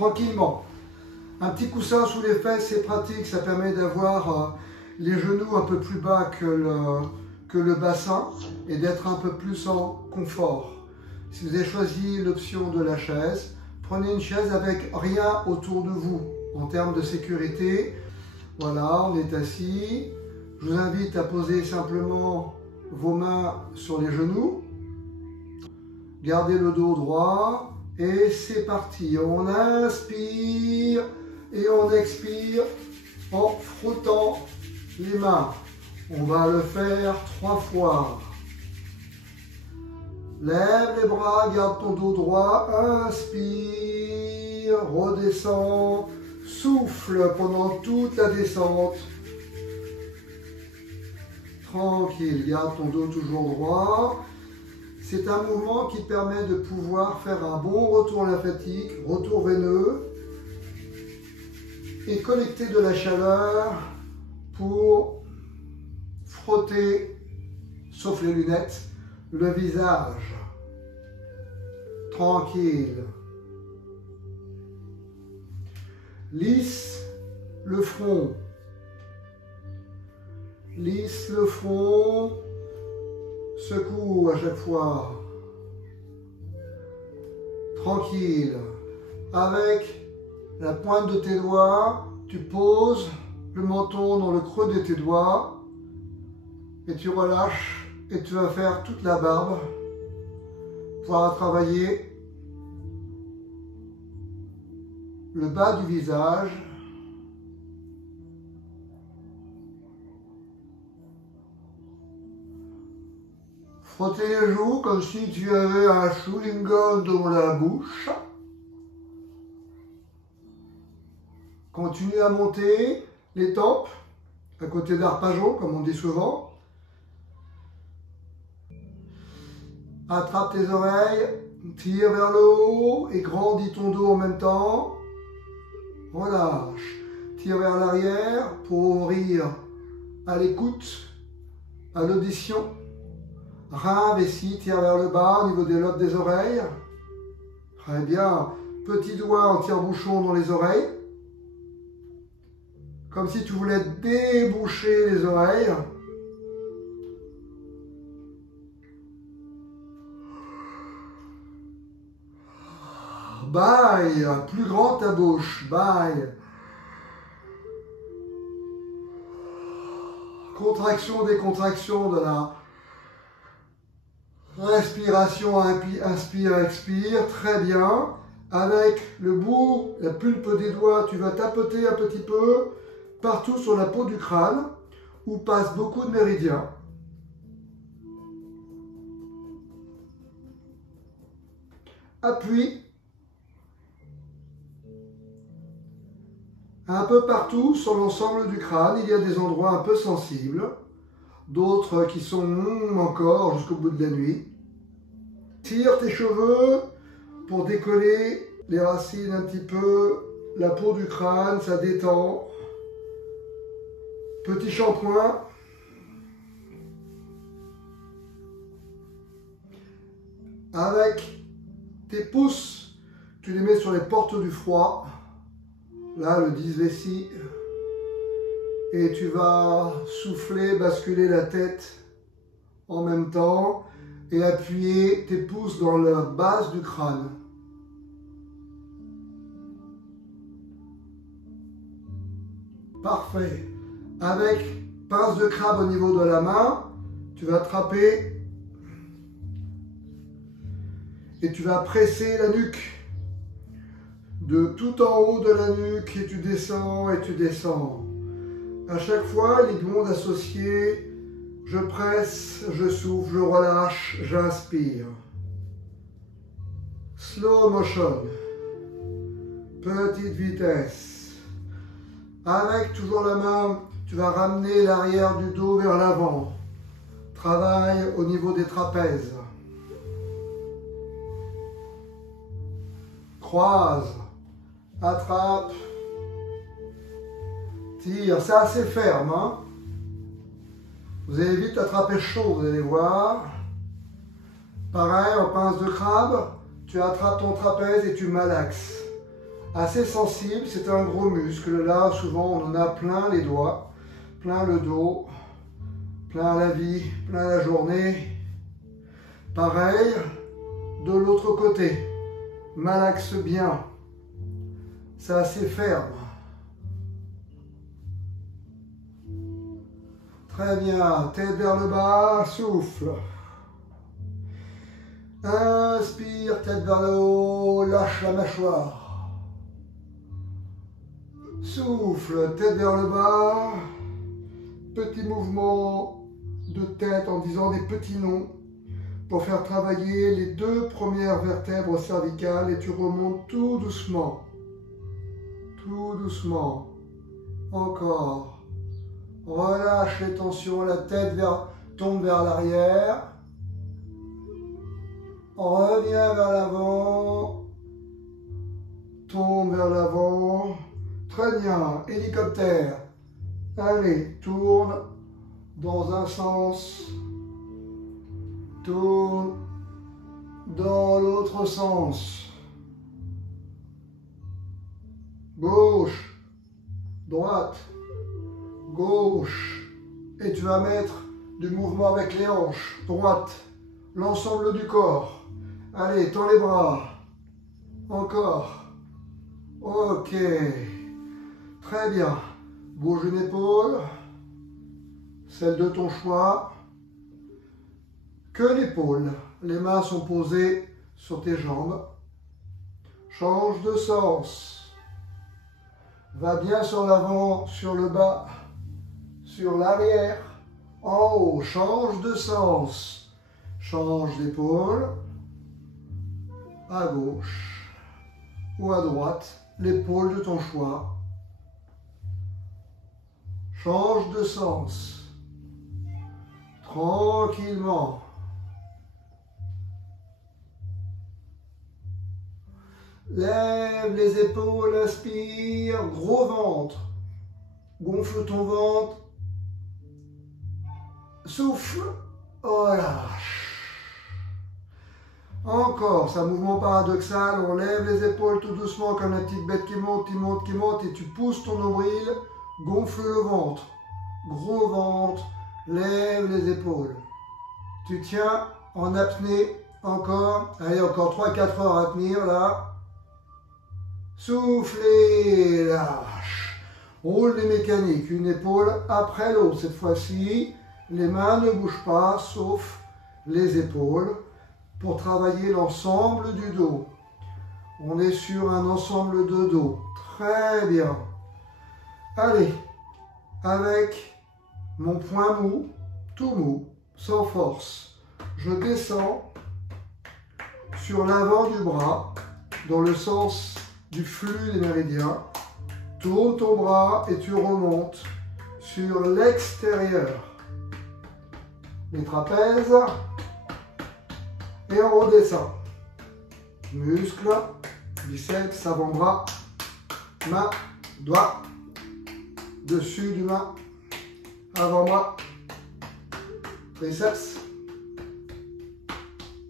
tranquillement. Un petit coussin sous les fesses, c'est pratique, ça permet d'avoir les genoux un peu plus bas que le bassin et d'être un peu plus en confort. Si vous avez choisi l'option de la chaise, prenez une chaise avec rien autour de vous en termes de sécurité. Voilà, on est assis. Je vous invite à poser simplement vos mains sur les genoux. Gardez le dos droit et c'est parti. On inspire et on expire en frottant les mains. On va le faire 3 fois. Lève les bras, garde ton dos droit, inspire, redescends, souffle pendant toute la descente. Tranquille, garde ton dos toujours droit. C'est un mouvement qui permet de pouvoir faire un bon retour lymphatique, retour veineux et collecter de la chaleur pour frotter, sauf les lunettes, le visage. Tranquille. Lisse le front. Lisse le front. Secoue à chaque fois. Tranquille. Avec la pointe de tes doigts, tu poses le menton dans le creux de tes doigts et tu relâches et tu vas faire toute la barbe pour travailler le bas du visage. Frotter les joues comme si tu avais un chewing-gum dans la bouche. Continue à monter les tempes, à côté d'arpajon, comme on dit souvent. Attrape tes oreilles, tire vers le haut et grandis ton dos en même temps. Relâche. Tire vers l'arrière pour ouvrir à l'écoute, à l'audition. Rein, vessie, tire vers le bas au niveau des lobes des oreilles. Très bien. Petit doigt en tire-bouchon dans les oreilles. Comme si tu voulais déboucher les oreilles. Baille, plus grand ta bouche, baille. Contraction, décontraction de la respiration, inspire, expire, très bien. Avec le bout, la pulpe des doigts, tu vas tapoter un petit peu partout sur la peau du crâne où passent beaucoup de méridiens. Appuie. Un peu partout sur l'ensemble du crâne, il y a des endroits un peu sensibles, d'autres qui sont encore jusqu'au bout de la nuit. Tire tes cheveux pour décoller les racines un petit peu, la peau du crâne, ça détend. Petit shampoing. Avec tes pouces, tu les mets sur les portes du froid. Là, le 10 vessie. Et tu vas souffler, basculer la tête en même temps et appuyer tes pouces dans la base du crâne. Parfait. Avec pince de crabe au niveau de la main, tu vas attraper et tu vas presser la nuque. De tout en haut de la nuque et tu descends et tu descends. À chaque fois, les glandes associées, je presse, je souffle, je relâche, j'inspire. Slow motion. Petite vitesse. Avec toujours la main, tu vas ramener l'arrière du dos vers l'avant. Travaille au niveau des trapèzes. Croise. Attrape, tire, c'est assez ferme. Hein? Vous allez vite attraper chaud, vous allez voir. Pareil, en pince de crabe, tu attrapes ton trapèze et tu malaxes. assez sensible, c'est un gros muscle. Là, souvent, on en a plein les doigts, plein le dos, plein la vie, plein la journée. Pareil, de l'autre côté, malaxe bien, c'est assez ferme. Très bien, tête vers le bas, souffle. Inspire, tête vers le haut, lâche la mâchoire. Souffle, tête vers le bas. Petit mouvement de tête en disant des petits noms pour faire travailler les 2 premières vertèbres cervicales et tu remontes tout doucement. Tout doucement. Encore. Relâche les tensions, la tête tombe vers l'arrière. Reviens vers l'avant. Tombe vers l'avant. Très bien. Hélicoptère. Allez, tourne dans un sens. Tourne dans l'autre sens. Gauche, droite, gauche. Et tu vas mettre du mouvement avec les hanches. Droite, l'ensemble du corps. Allez, tends les bras. Encore. Ok. Très bien. Bouge une épaule. Celle de ton choix. Que l'épaule. Les mains sont posées sur tes jambes. Change de sens. Va bien sur l'avant, sur le bas, sur l'arrière, en haut. Change de sens. Change d'épaule. À gauche ou à droite, l'épaule de ton choix. Change de sens. Tranquillement. Lève les épaules, inspire, gros ventre. Gonfle ton ventre. Souffle, relâche. Encore, c'est un mouvement paradoxal. On lève les épaules tout doucement comme la petite bête qui monte, qui monte, qui monte. Et tu pousses ton nombril, gonfle le ventre. Gros ventre, lève les épaules. Tu tiens en apnée encore. Allez, encore 3-4 heures à tenir là. Soufflez, lâche. Roule les mécaniques, une épaule après l'autre. Cette fois-ci, les mains ne bougent pas, sauf les épaules, pour travailler l'ensemble du dos. On est sur un ensemble de dos. Très bien. Allez, avec mon point mou, tout mou, sans force, je descends sur l'avant du bras, dans le sens du flux des méridiens. Tourne ton bras et tu remontes sur l'extérieur. Les trapèzes. Et on redescend. Muscles, biceps, avant-bras, main, doigt, dessus du main, avant-bras, triceps.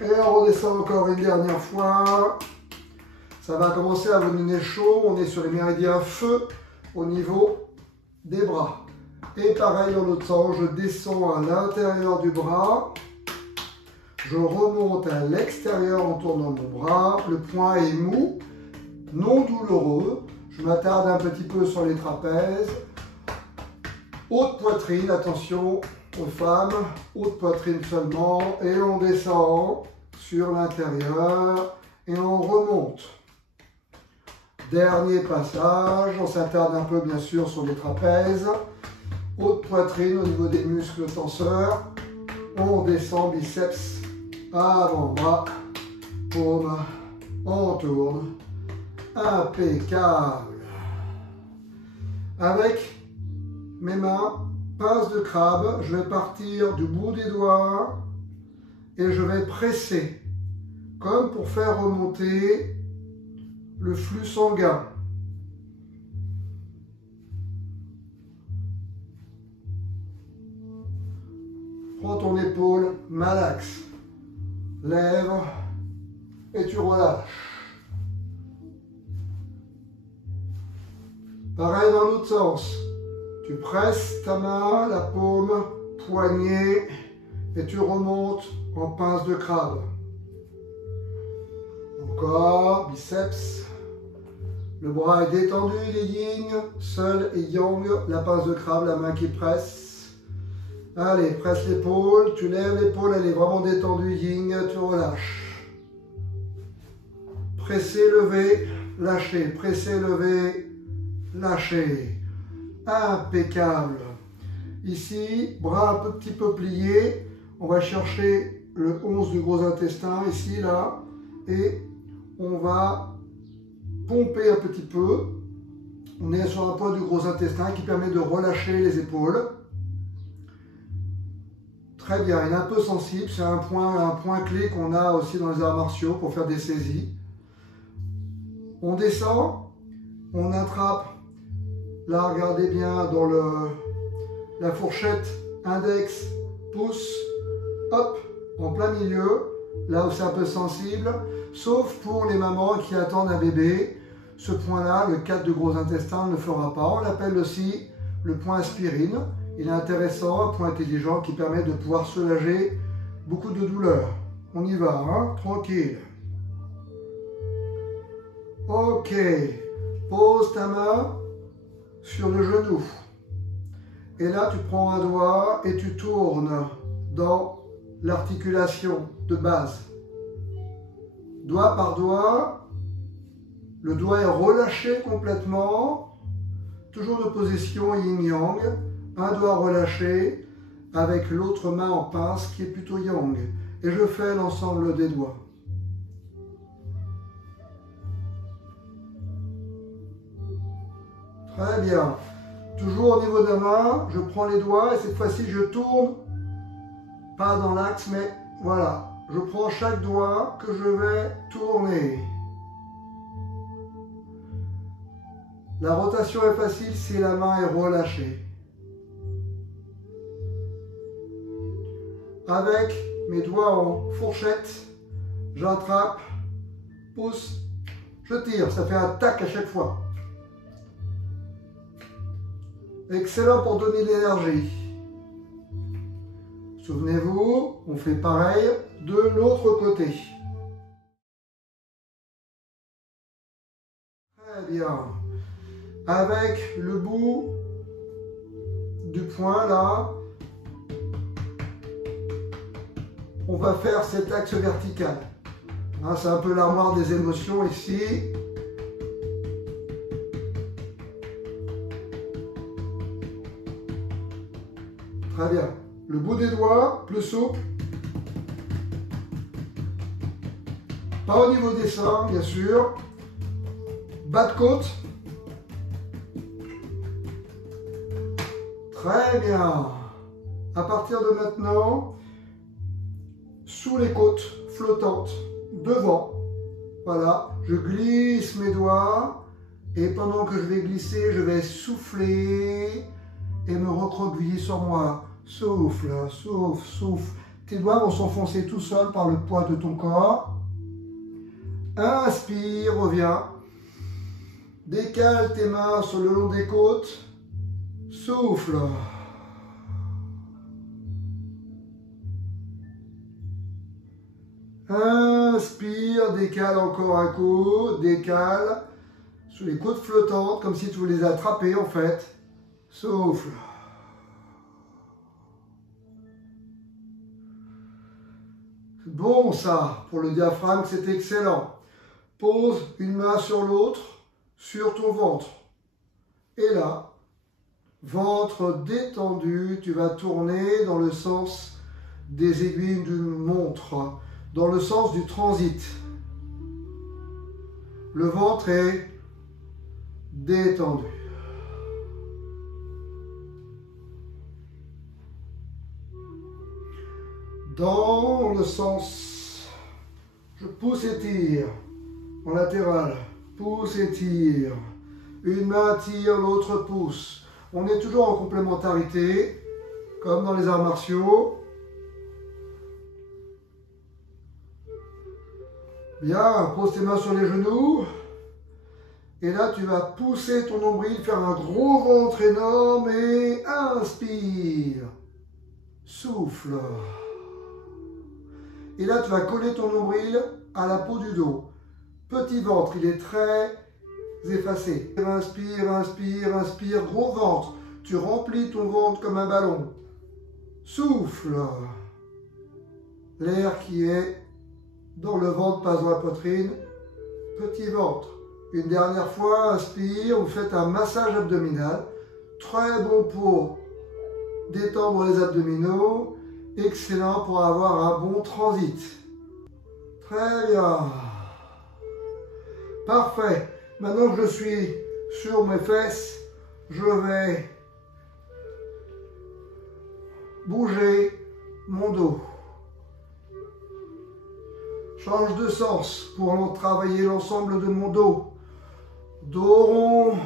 Et on redescend encore une dernière fois. Ça va commencer à venir chaud. On est sur les méridiens feu au niveau des bras. Et pareil dans l'autre sens, je descends à l'intérieur du bras. Je remonte à l'extérieur en tournant mon bras. Le point est mou, non douloureux. Je m'attarde un petit peu sur les trapèzes. Haute poitrine, attention aux femmes. Haute poitrine seulement. Et on descend sur l'intérieur et on remonte. Dernier passage. On s'attarde un peu bien sûr sur les trapèzes. Haute poitrine au niveau des muscles tenseurs. On descend biceps. Avant-bras, paume, on tourne, impeccable. Avec mes mains, pince de crabe, je vais partir du bout des doigts et je vais presser, comme pour faire remonter le flux sanguin. Prends ton épaule, malaxe. Lève et tu relâches. Pareil dans l'autre sens. Tu presses ta main, la paume, poignet, et tu remontes en pince de crabe. Encore, biceps. Le bras est détendu, il est yin, seul et yang, la pince de crabe, la main qui presse. Allez, presse l'épaule, tu lèves l'épaule, elle est vraiment détendue, yin, tu relâches. Presser, lever, lâcher, presser, lever, lâcher. Impeccable. Ici, bras un petit peu pliés, on va chercher le 11 du gros intestin, ici, là, et on va pomper un petit peu. On est sur un point du gros intestin qui permet de relâcher les épaules. Très bien, il est un peu sensible, c'est un point clé qu'on a aussi dans les arts martiaux pour faire des saisies. On descend, on attrape, là regardez bien dans la fourchette index, pouce, hop, en plein milieu, là où c'est un peu sensible, sauf pour les mamans qui attendent un bébé. Ce point-là, le 4 du gros intestin, ne le fera pas. On l'appelle aussi le point aspirine. Il est intéressant, un point intelligent qui permet de pouvoir soulager beaucoup de douleurs. On y va, hein, tranquille. Ok, pose ta main sur le genou. Et là, tu prends un doigt et tu tournes dans l'articulation de base. Doigt par doigt, le doigt est relâché complètement, toujours de position yin-yang, un doigt relâché avec l'autre main en pince qui est plutôt yang. Et je fais l'ensemble des doigts. Très bien. Toujours au niveau de la main, je prends les doigts et cette fois-ci je tourne, pas dans l'axe, mais voilà. Je prends chaque doigt que je vais tourner. La rotation est facile si la main est relâchée. Avec mes doigts en fourchette, j'attrape, pousse, je tire. Ça fait un tac à chaque fois. Excellent pour donner de l'énergie. Souvenez-vous, on fait pareil de l'autre côté. Très bien. Avec le bout du poing là, on va faire cet axe vertical. Hein, c'est un peu l'armoire des émotions ici. Très bien. Le bout des doigts, plus souple. Pas au niveau des seins, bien sûr. Bas de côte. Très bien. À partir de maintenant, sous les côtes flottantes, devant. Voilà, je glisse mes doigts et pendant que je vais glisser, je vais souffler et me recroqueviller sur moi. Souffle, souffle, souffle. Tes doigts vont s'enfoncer tout seuls par le poids de ton corps. Inspire, reviens. Décale tes mains sur le long des côtes. Souffle. Inspire, décale encore un coup. Décale sur les côtes flottantes, comme si tu voulais les attraper en fait. Souffle. Bon ça, pour le diaphragme, c'est excellent. Pose une main sur l'autre, sur ton ventre. Et là, ventre détendu, tu vas tourner dans le sens des aiguilles d'une montre, dans le sens du transit. Le ventre est détendu. Dans le sens, je pousse et tire, en latéral, pousse et tire, une main tire, l'autre pousse. On est toujours en complémentarité, comme dans les arts martiaux. Bien, pose tes mains sur les genoux, Et là, tu vas pousser ton nombril, faire un gros ventre énorme et inspire. Souffle. Et là, tu vas coller ton nombril à la peau du dos. Petit ventre, il est très effacé. Inspire, inspire, inspire, gros ventre. Tu remplis ton ventre comme un ballon. Souffle. L'air qui est dans le ventre passe dans la poitrine. Petit ventre. Une dernière fois, inspire, vous faites un massage abdominal. Très bon pour détendre les abdominaux. Excellent pour avoir un bon transit. Très bien. Parfait. Maintenant que je suis sur mes fesses, je vais bouger mon dos. Change de sens pour travailler l'ensemble de mon dos. Dos rond,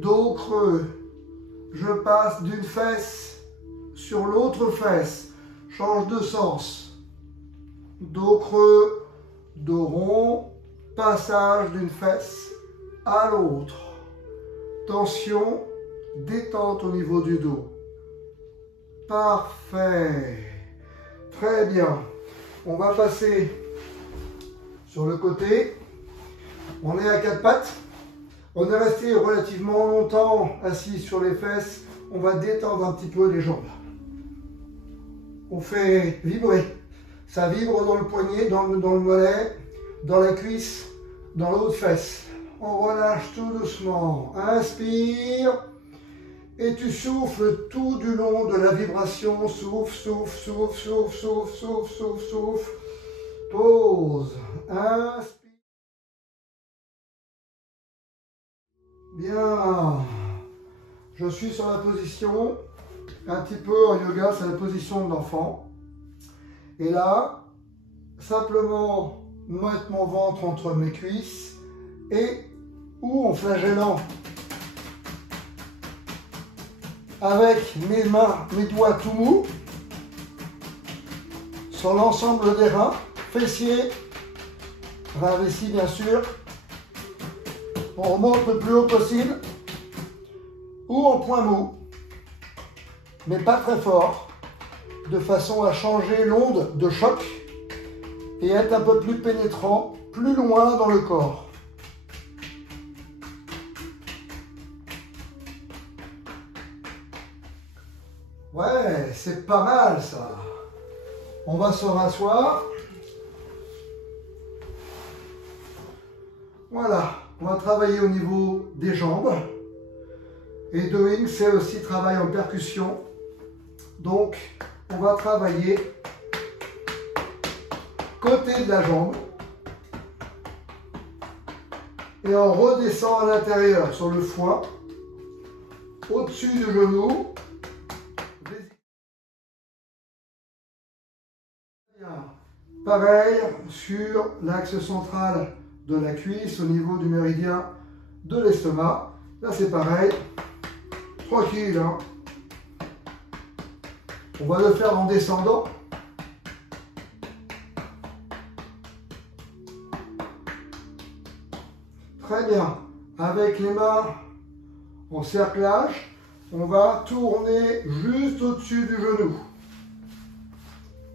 dos creux. Je passe d'une fesse sur l'autre fesse. Change de sens. Dos creux, dos rond, passage d'une fesse à l'autre. Tension, détente au niveau du dos. Parfait. Très bien. On va passer sur le côté. On est à quatre pattes. On est resté relativement longtemps assis sur les fesses. On va détendre un petit peu les jambes. On fait vibrer. Ça vibre dans le poignet, dans le mollet, dans la cuisse, dans l'autre fesse. On relâche tout doucement. Inspire. Et tu souffles tout du long de la vibration. Souffle, souffle, souffle, souffle, souffle, souffle, souffle, souffle. Pause. Inspire. Bien. Je suis sur la position, un petit peu en yoga, c'est la position de l'enfant. Et là, simplement mettre mon ventre entre mes cuisses et ou en flagellant avec mes mains, mes doigts tout mous sur l'ensemble des reins, fessiers, reins vessie bien sûr. On remonte le plus haut possible ou en point mou, mais pas très fort, de façon à changer l'onde de choc et être un peu plus pénétrant, plus loin dans le corps. Ouais, c'est pas mal ça. On va se rasseoir. Voilà, on va travailler au niveau des jambes. Et doing, c'est aussi travail en percussion. Donc, on va travailler côté de la jambe. Et on redescend à l'intérieur sur le foie, au-dessus du genou. Pareil sur l'axe central de la cuisse, au niveau du méridien de l'estomac. Là, c'est pareil. Tranquille, hein. On va le faire en descendant. Très bien. Avec les mains en cerclage, on va tourner juste au-dessus du genou.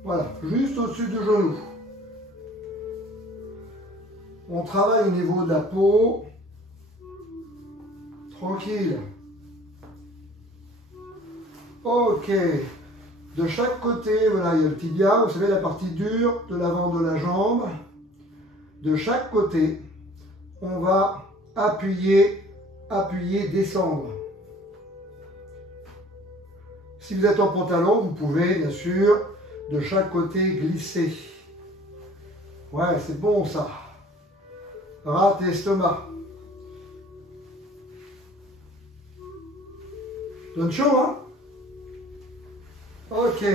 Voilà, juste au-dessus du genou. On travaille au niveau de la peau. Tranquille. Ok. De chaque côté, voilà, il y a le tibia, vous savez, la partie dure de l'avant de la jambe. De chaque côté, on va appuyer, appuyer, descendre. Si vous êtes en pantalon, vous pouvez, bien sûr, de chaque côté glisser. Ouais, c'est bon ça. Rate et estomac. Donne chaud, hein? Ok.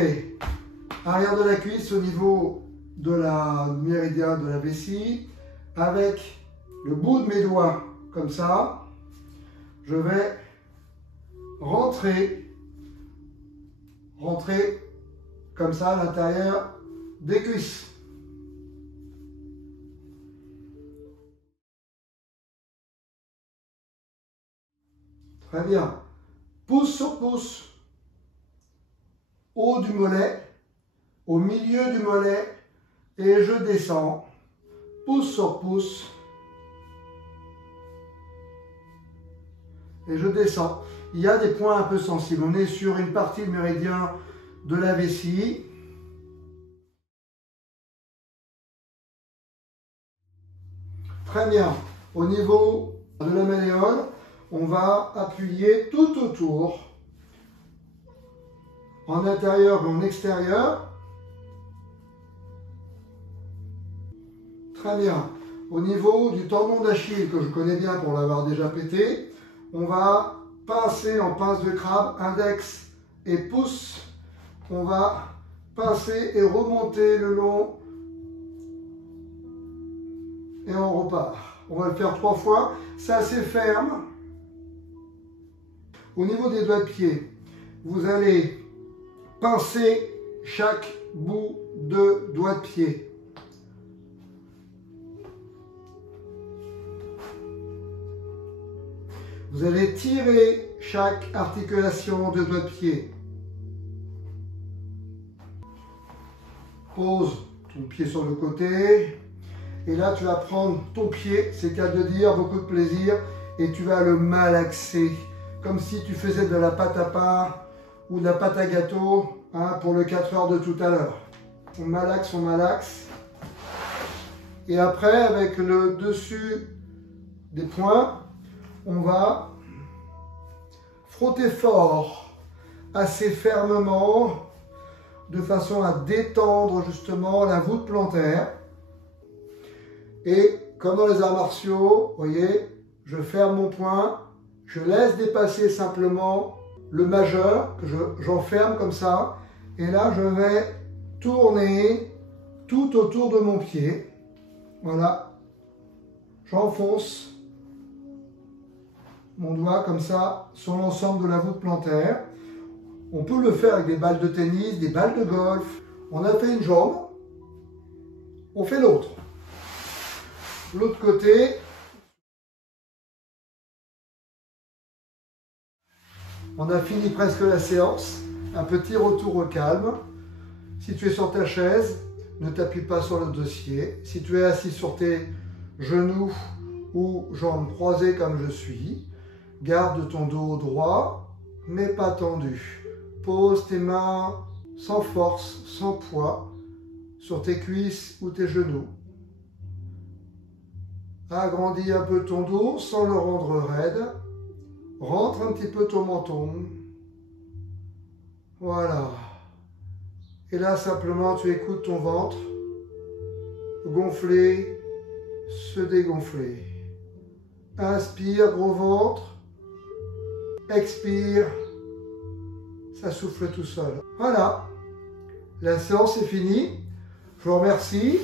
Arrière de la cuisse au niveau de la méridien de la vessie. Avec le bout de mes doigts, comme ça, je vais rentrer comme ça à l'intérieur des cuisses. Très bien. Pouce sur pouce. Haut du mollet, au milieu du mollet, et je descends. Pouce sur pouce. Et je descends. Il y a des points un peu sensibles. On est sur une partie du méridien de la vessie. Très bien. Au niveau de la malléole, on va appuyer tout autour, en intérieur et en extérieur. Très bien. Au niveau du tendon d'Achille, que je connais bien pour l'avoir déjà pété, on va pincer en pince de crabe, index et pouce. On va pincer et remonter le long. Et on repart. On va le faire 3 fois. C'est assez ferme. Au niveau des doigts de pied, vous allez pincer chaque bout de doigt de pied. Vous allez tirer chaque articulation de doigt de pied. Pose ton pied sur le côté. Et là, tu vas prendre ton pied, c'est le cas de dire, beaucoup de plaisir, et tu vas le malaxer, comme si tu faisais de la pâte à pain ou de la pâte à gâteau, hein, pour le 4 heures de tout à l'heure. On malaxe, on malaxe. Et après, avec le dessus des poings, on va frotter fort, assez fermement, de façon à détendre justement la voûte plantaire. Et comme dans les arts martiaux, vous voyez, je ferme mon poing, je laisse dépasser simplement le majeur, que j'enferme comme ça. Et là, je vais tourner tout autour de mon pied. Voilà. J'enfonce mon doigt comme ça sur l'ensemble de la voûte plantaire. On peut le faire avec des balles de tennis, des balles de golf. On a fait une jambe, on fait l'autre. L'autre côté, on a fini presque la séance. Un petit retour au calme. Si tu es sur ta chaise, ne t'appuie pas sur le dossier. Si tu es assis sur tes genoux ou jambes croisées comme je suis, garde ton dos droit, mais pas tendu. Pose tes mains sans force, sans poids, sur tes cuisses ou tes genoux. Agrandis un peu ton dos sans le rendre raide. Rentre un petit peu ton menton. Voilà. Et là, simplement, tu écoutes ton ventre gonfler, se dégonfler. Inspire, gros ventre. Expire. Ça souffle tout seul. Voilà. La séance est finie. Je vous remercie.